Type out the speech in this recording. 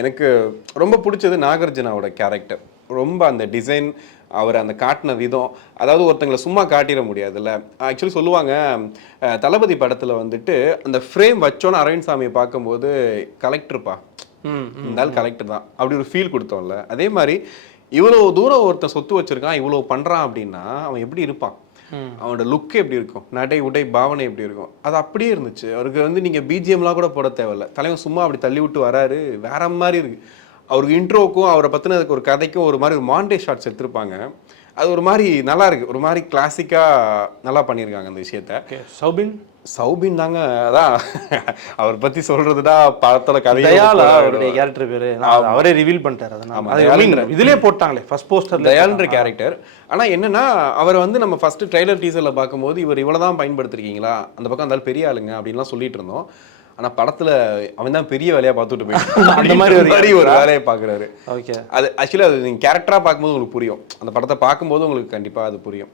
எனக்கு ரொம்ப பிடிச்சது நாகார்ஜுனாவோட கேரக்டர். ரொம்ப அந்த டிசைன், அவர் அந்த காட்டின விதம், அதாவது ஒருத்தங்களை சும்மா காட்டிட முடியாதுல்ல. ஆக்சுவலி சொல்லுவாங்க, தளபதி படத்தில் வந்துட்டு அந்த ஃப்ரேம் வச்சோன்னு அரவிந்த் சாமியை பார்க்கும்போது கலெக்டர்ப்பா, இந்த ஆள் கலெக்டர் தான் அப்படி ஒரு ஃபீல் கொடுத்தோம்ல. அதே மாதிரி இவ்வளோ தூரம் ஒருத்தன் சொத்து வச்சிருக்கான், இவ்வளோ பண்ணுறான் அப்படின்னா அவன் எப்படி இருப்பான், அவனோட லுக் எப்படி இருக்கும், நடை உடை பாவனை எப்படி இருக்கும், அது அப்படியே இருந்துச்சு. அவருக்கு வந்து நீங்கள் பிஜிஎம்லாம் கூட போட தேவையில்ல, தலைவன் சும்மா அப்படி தள்ளி விட்டு வராரு, வேற மாதிரி இருக்கு. அவருக்கு இன்ட்ரோக்கும் அவரை பற்றின ஒரு கதைக்கும் ஒரு மாதிரி ஒரு மாண்டேஜ் ஷாட்ஸ் எடுத்திருப்பாங்க. அது ஒரு மாதிரி நல்லா இருக்கு, ஒரு மாதிரி கிளாசிக்காக நல்லா பண்ணியிருக்காங்க அந்த விஷயத்த. சௌபின் தாங்க, அதான் அவரை பற்றி சொல்றதுன்னா படத்தோட கதை. தயாலா அவருடைய கேரக்டர் பேரு, அவரே ரிவீல் பண்ணிட்டாரு. அதனால இதுலயே போட்டாங்களே ஃபர்ஸ்ட் போஸ்டர் தயால்ன்ற கேரக்டர். ஆனா என்னன்னா, அவரை வந்து நம்ம ஃபர்ஸ்ட் ட்ரைலர் டீசர்ல பார்க்கும்போது இவர் இவ்வளவுதான் பயன்படுத்திருக்கீங்களா, அந்த பக்கம் இருந்தாலும் பெரிய ஆளுங்க அப்படின்லாம் சொல்லிட்டு இருந்தோம். ஆனா படத்துல அவன் தான் பெரிய வேலையா பார்த்துட்டு போயிட்டான். அந்த மாதிரி ஒரு வேலையை பாக்குறாரு. அது ஆக்சுவலி அது நீங்க கேரக்டரா பார்க்கும்போது உங்களுக்கு புரியும், அந்த படத்தை பார்க்கும்போது உங்களுக்கு கண்டிப்பா அது புரியும்.